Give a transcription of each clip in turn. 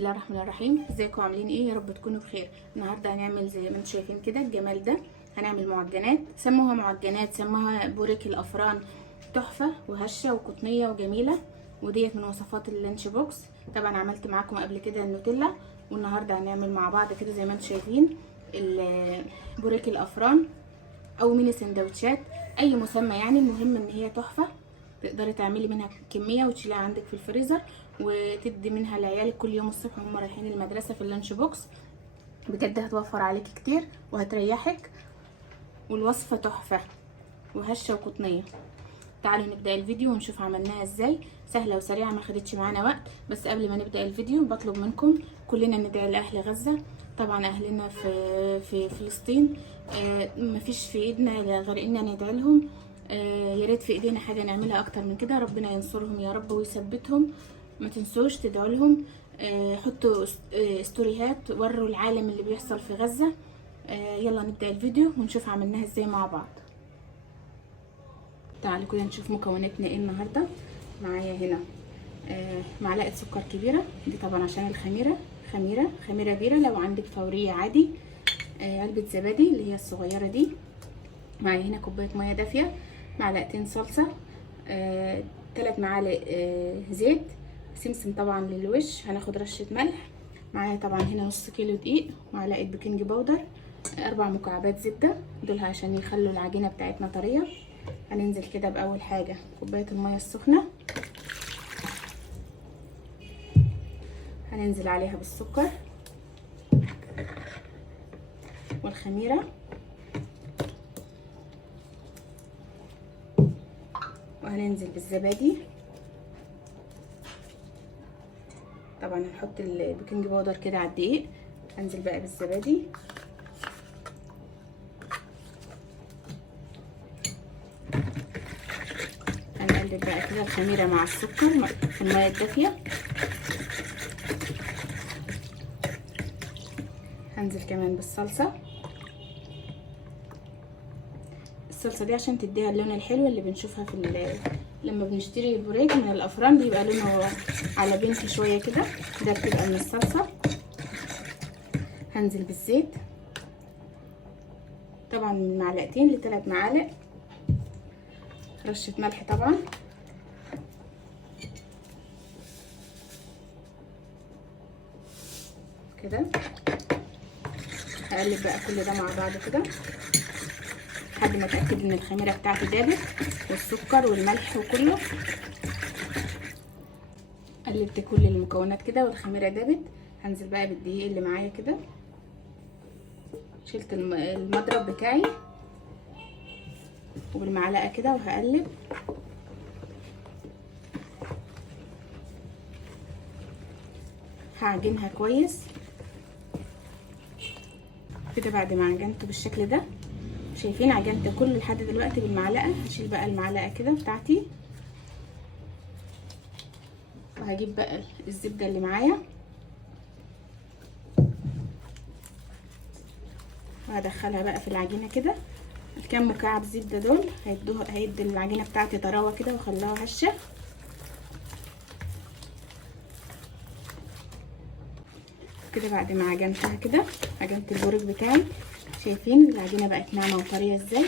بسم الله الرحمن الرحيم. ازيكم عاملين ايه؟ يا رب تكونوا بخير. النهارده هنعمل زي ما انتم شايفين كده الجمال ده. هنعمل معجنات، سموها معجنات، سموها بوريك الافران. تحفه وهشه وقطنيه وجميله، وديت من وصفات اللانش بوكس. طبعا عملت معاكم قبل كده النوتيلا، والنهارده هنعمل مع بعض كده زي ما انتم شايفين بوريك الافران او ميني سندوتشات، اي مسمى يعني. المهم ان هي تحفه، تقدري تعملي منها كميه وتشيليها عندك في الفريزر وتدي منها لعيالك كل يوم الصبح وهم رايحين المدرسه في اللانش بوكس. بجد هتوفر عليكي كتير وهتريحك، والوصفه تحفه وهشه وقطنيه. تعالوا نبدا الفيديو ونشوف عملناها ازاي. سهله وسريعه، ما خدتش معانا وقت. بس قبل ما نبدا الفيديو بطلب منكم كلنا ندعي لاهل غزه. طبعا اهلنا في فلسطين، مفيش في ايدنا غير ان ندعي لهم. يا ريت في ايدينا حاجه نعملها اكتر من كده. ربنا ينصرهم يا رب ويثبتهم. ما تنسوش تدعوا لهم. حطوا ستوريهات وروا العالم اللي بيحصل في غزه. يلا نبدا الفيديو ونشوف عملناها ازاي مع بعض. تعالوا كده نشوف مكوناتنا ايه النهارده. معايا هنا معلقه سكر كبيره، دي طبعا عشان الخميره. خميره بيره، لو عندك فوريه عادي. علبه زبادي اللي هي الصغيره دي. معايا هنا كوبايه ميه دافيه، معلقتين صلصه، 3 معالق زيت، سمسم طبعا للوش، هناخد رشه ملح. معايا طبعا هنا نص كيلو دقيق، معلقه بيكنج باودر، 4 مكعبات زبده، دول عشان يخلوا العجينه بتاعتنا طريه. هننزل كده باول حاجه كوبايه الميه السخنه، هننزل عليها بالسكر والخميره وهننزل بالزبادي. طبعا هنحط البيكنج باودر كده على الدقيق، هنزل بقى بالزبادي. هنقلب بقى كده الخميره مع السكر في الميه الدافيه. هنزل كمان بالصلصه. الصلصه دي عشان تديها اللون الحلو اللي بنشوفها لما بنشتري البوريك من الافران، بيبقى لونه على بنك شويه كده، ده بتبقى من الصلصه. هنزل بالزيت، طبعا من معلقتين ل3 معالق، رشه ملح طبعا، كده. هقلب بقى كل ده مع بعض كده لحد ما اتاكد ان الخميره بتاعتي دابت والسكر والملح وكله. قلبت كل المكونات كده والخميره دابت. هنزل بقى بالدقيق اللي معايا كده، شلت المضرب بتاعي وبالمعلقه كده وهقلب. هعجنها كويس كده. بعد ما عجنته بالشكل ده، شايفين عجنت كله لحد دلوقتي بالمعلقه. هشيل بقى المعلقه كده بتاعتي، وهجيب بقى الزبده اللي معايا وهدخلها بقى في العجينه كده. الكام مكعب زبده دول هيدي العجينه بتاعتي طراوه كده وخلاها هشه. كده بعد ما عجنتها كده، عجنت البوريك بتاعي، شايفين العجينه بقت ناعمه وطريه ازاي.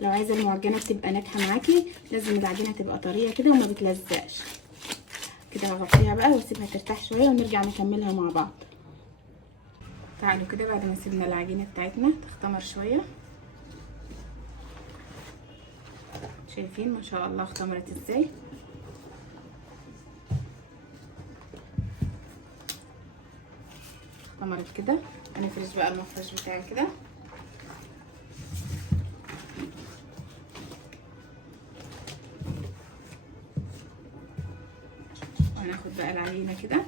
لو عايزه المعجنات تبقى ناجحه معاكي لازم العجينه تبقى طريه كده وما بتلزقش. كده هغطيها بقى واسيبها ترتاح شويه ونرجع نكملها مع بعض. تعالوا كده بعد ما سيبنا العجينه بتاعتنا تختمر شويه، شايفين ما شاء الله اختمرت ازاي. اختمرت كده. هنفرش بقى المفرش بتاعي كده. وهناخد بقى العجينه كده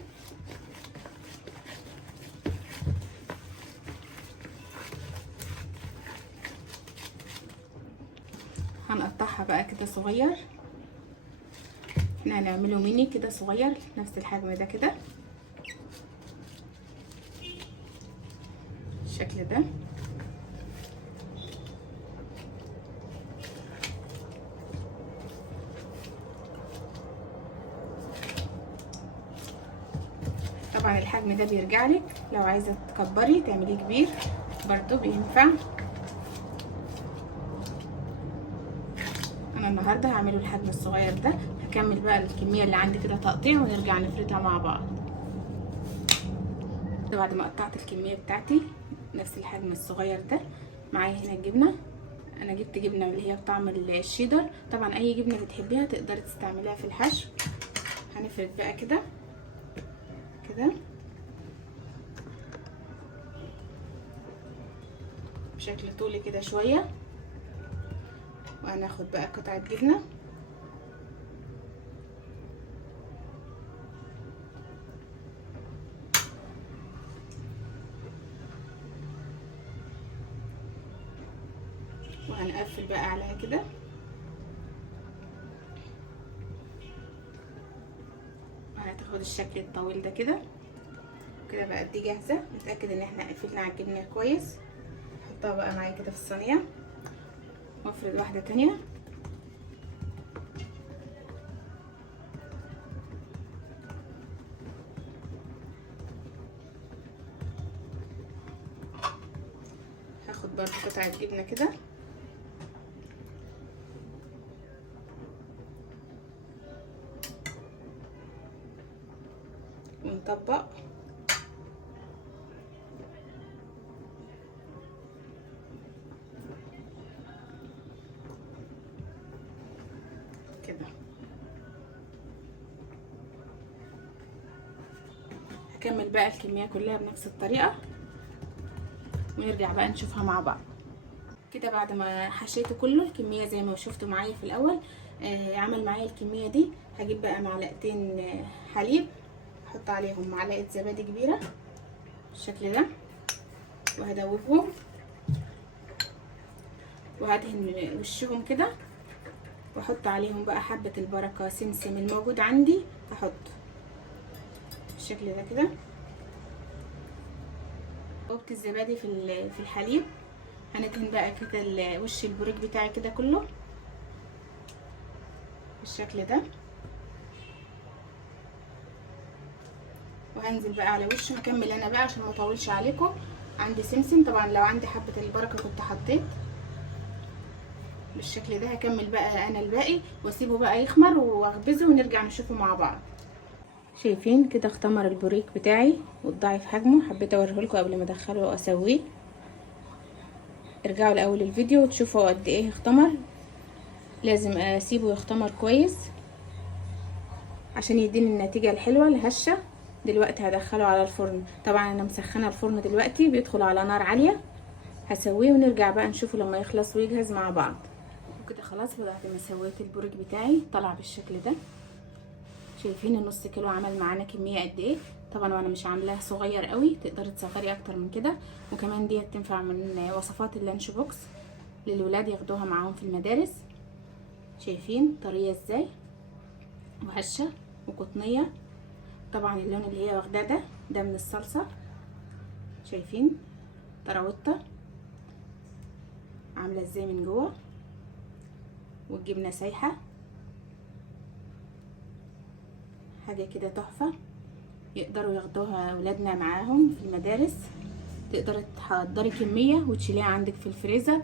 هنقطعها بقى كده صغير. احنا هنعمله ميني كده صغير نفس الحجم ده كده بالشكل ده. طبعا الحجم ده بيرجع لك، لو عايزه تكبري تعمليه كبير برضو بينفع. انا النهارده هعمله الحجم الصغير ده. هكمل بقى الكميه اللي عندي كده تقطيع ونرجع نفردها مع بعض. بعد ما قطعت الكميه بتاعتي نفس الحجم الصغير ده، معايا هنا الجبنه. انا جبت جبنه اللي هي بطعم الشيدر، طبعا اي جبنه بتحبيها تقدري تستعمليها في الحشو. هنفرد بقى كده كده بشكل طولي كده شويه، وهناخد بقى قطعه جبنه وهنقفل بقى عليها كده. وهتاخد الشكل الطويل ده كده كده. بقى دي جاهزه، نتاكد ان احنا قفلنا على الجبنه كويس. احطها بقى معايا كده في الصينيه وافرد واحده تانية. هاخد برضه قطعه جبنه كده ونطبق كده. هكمل بقى الكميه كلها بنفس الطريقه ونرجع بقى نشوفها مع بعض. كده بعد ما حشيته كله الكميه زي ما شفتوا معايا في الاول، عمل معايا الكميه دي. هجيب بقى معلقتين حليب، احط عليهم معلقه زبادي كبيره بالشكل ده، وهدوبهم وهدهن وشهم كده، واحط عليهم بقى حبه البركه سمسم الموجود عندي، احط بالشكل ده كده. دوبت الزبادي في الحليب. هندهن بقى كده وش البوريك بتاعي كده كله بالشكل ده، وهنزل بقى على وشه. هكمل انا بقى عشان ما اطولش عليكم. عندي سمسم طبعا، لو عندي حبه البركه كنت حطيت بالشكل ده. هكمل بقى انا الباقي واسيبه بقى يخمر واخبزه ونرجع نشوفه مع بعض. شايفين كده اختمر البوريك بتاعي واتضاعف حجمه. حبيت اوريه لكم قبل ما ادخله واسويه. ارجعوا لاول الفيديو وتشوفوا قد ايه اختمر. لازم اسيبه يختمر كويس عشان يديني النتيجه الحلوه الهشه. دلوقتي هدخله على الفرن. طبعا انا مسخنه الفرن دلوقتي، بيدخل على نار عاليه. هسويه ونرجع بقى نشوفه لما يخلص ويجهز مع بعض. وكده خلاص بعد ما سويت البوريك بتاعي طلع بالشكل ده. شايفين النص كيلو عمل معانا كميه قد ايه. طبعا وانا مش عاملاه صغير قوي، تقدري تصغري اكتر من كده. وكمان ديت تنفع من وصفات اللانش بوكس للولاد ياخدوها معاهم في المدارس. شايفين طريه ازاي وهشه وقطنيه. طبعا اللون اللي هي واخداه ده من الصلصه. شايفين طراوته عامله ازاي من جوه، والجبنه سايحه. حاجه كده تحفه، يقدروا ياخدوها اولادنا معاهم في المدارس. تقدري تحضري كميه وتشيليها عندك في الفريزر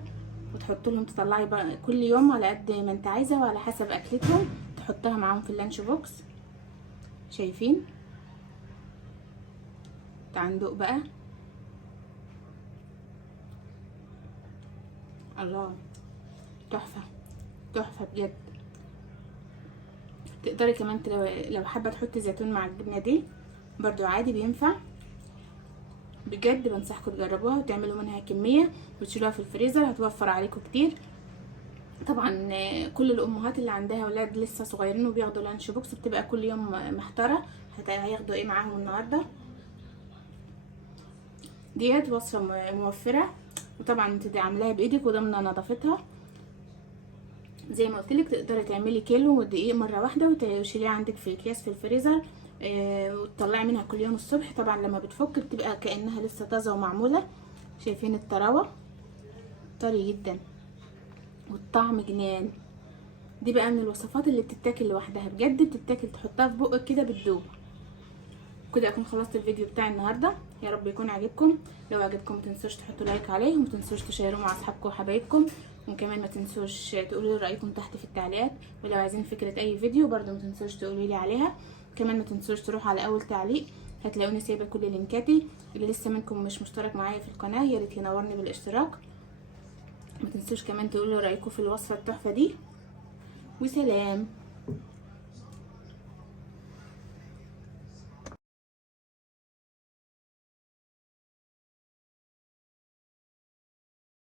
وتحط لهم، تطلعي بقى كل يوم على قد ما انت عايزه وعلى حسب اكلتهم، تحطها معاهم في اللانش بوكس. شايفين تعندق بقى. الله، تحفه تحفه بجد. تقدري كمان لو حابه تحطي زيتون مع الجبنه دي برضو عادي بينفع. بجد بنصحكم تجربوها وتعملوا منها كميه وتشيلوها في الفريزر، هتوفر عليكم كتير. طبعا كل الامهات اللي عندها اولاد لسه صغيرين وبياخدوا لانش بوكس بتبقى كل يوم محتاره هياخدوا ايه معاهم النهارده. ديت وصفه موفره، وطبعا انت عاملاها بايدك وضامنه نظافتها. زي ما قلت لك تقدري تعملي كيلو ودقيق مره واحده وتشيليها عندك في اكياس في الفريزر، وتطلعي منها كل يوم الصبح. طبعا لما بتفك بتبقى كانها لسه طازه ومعموله. شايفين الطراوه، طري جدا والطعم جنان. دي بقى من الوصفات اللي بتتاكل لوحدها بجد، بتتاكل تحطها في بقك كده بتدوب. كده اكون خلصت الفيديو بتاع النهارده، يا رب يكون عجبكم. لو عجبكم متنسوش تحطوا لايك عليه، ومتنسوش تشيروه مع اصحابكم وحبايبكم، وكمان ما تنسوش تقولوا لي رايكم تحت في التعليقات. ولو عايزين فكره اي فيديو برده ما تنسوش تقولوا لي عليها. كمان ما تنسوش تروحوا على اول تعليق، هتلاقوني سايبه كل لينكاتي. اللي لسه منكم مش مشترك معايا في القناه يا ريت ينورني بالاشتراك. ما تنسوش كمان تقولوا رايكم في الوصفه التحفه دي، وسلام.